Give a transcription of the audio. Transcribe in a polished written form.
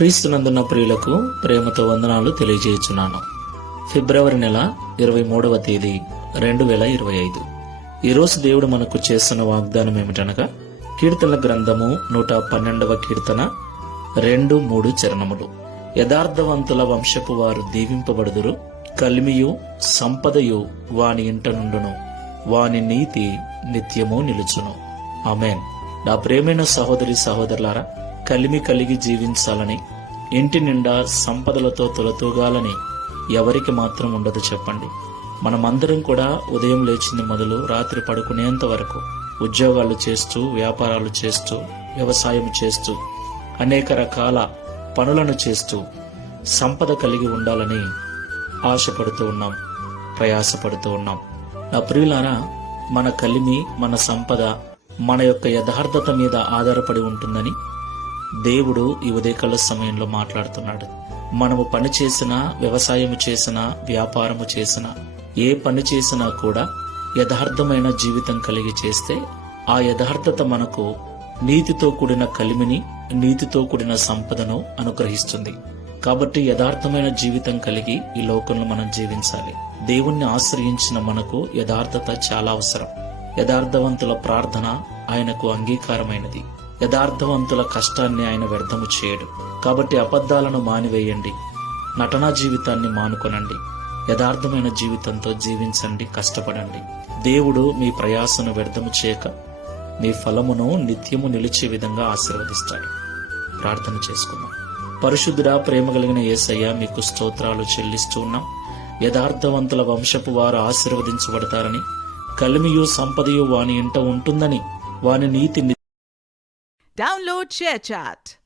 క్రీస్తునందున్న ప్రియులకు ప్రేమతో వందనాలు తెలియజేయుచున్నాను. ఫిబ్రవరి నెల 23వ తేదీ 2025. ఈరోజు దేవుడు మనకు చేస్తున్న వాగ్దానం ఏమిటనగా, కీర్తనల గ్రంథము 112వ కీర్తన 2-3 చరణములు. యథార్థవంతుల వంశపు వారు దీవింపబడుదురు, కలిమియు సంపదయు వాని ఇంట నుండును, వాని నీతి నిత్యము నిలుచును. ఆమేన్. నా ప్రేమైన సహోదరి సహోదరులారా, కలిమి కలిగి జీవించాలని, ఇంటి నిండా సంపదలతో తొలతూగాలని ఎవరికి మాత్రం ఉండదు చెప్పండి. మనమందరం కూడా ఉదయం లేచింది మొదలు రాత్రి పడుకునేంత వరకు ఉద్యోగాలు చేస్తూ, వ్యాపారాలు చేస్తూ, వ్యవసాయం చేస్తూ, అనేక రకాల పనులను చేస్తూ సంపద కలిగి ఉండాలని ఆశపడుతూ ఉన్నాం, ప్రయాసపడుతూ ఉన్నాం. నా ప్రియులారా, మన కలిమి, మన సంపద మన యొక్క యథార్థత మీద ఆధారపడి ఉంటుందని దేవుడు ఈ ఉదయకాల సమయంలో మాట్లాడుతున్నాడు. మనము పని చేసినా, వ్యవసాయం చేసినా, వ్యాపారము చేసినా, ఏ పని చేసినా కూడా యథార్థమైన జీవితం కలిగి చేస్తే ఆ యథార్థత మనకు నీతితో కూడిన కలిమిని, నీతితో కూడిన సంపదను అనుగ్రహిస్తుంది. కాబట్టి యథార్థమైన జీవితం కలిగి ఈ లోకంలో మనం జీవించాలి. దేవుణ్ణి ఆశ్రయించిన మనకు యథార్థత చాలా అవసరం. యథార్థవంతుల ప్రార్థన ఆయనకు అంగీకారమైనది. యథార్థవంతుల కష్టాన్ని ఆయన వ్యర్థము చేయడు. కాబట్టి అబద్ధాలను మానివేయండి, నటనా జీవితాన్ని మానుకొనండి, యథార్థమైన జీవితంతో జీవించండి, కష్టపడండి. దేవుడు మీ ప్రయాసను వ్యర్థము చేయక మీ ఫలమును నిత్యము నిలిచే విధంగా ఆశీర్వదిస్తాడు. ప్రార్థన చేసుకుందాం. పరిశుద్ధుడా, ప్రేమ కలిగిన యేసయ్య, మీకు స్తోత్రాలు చెల్లిస్తూ ఉన్నాం. యథార్థవంతుల వంశపు వారు ఆశీర్వదించబడతారని, కలిమియు సంపదయు వాని ఇంట ఉంటుందని, వాని నీతి. Download ShareChat.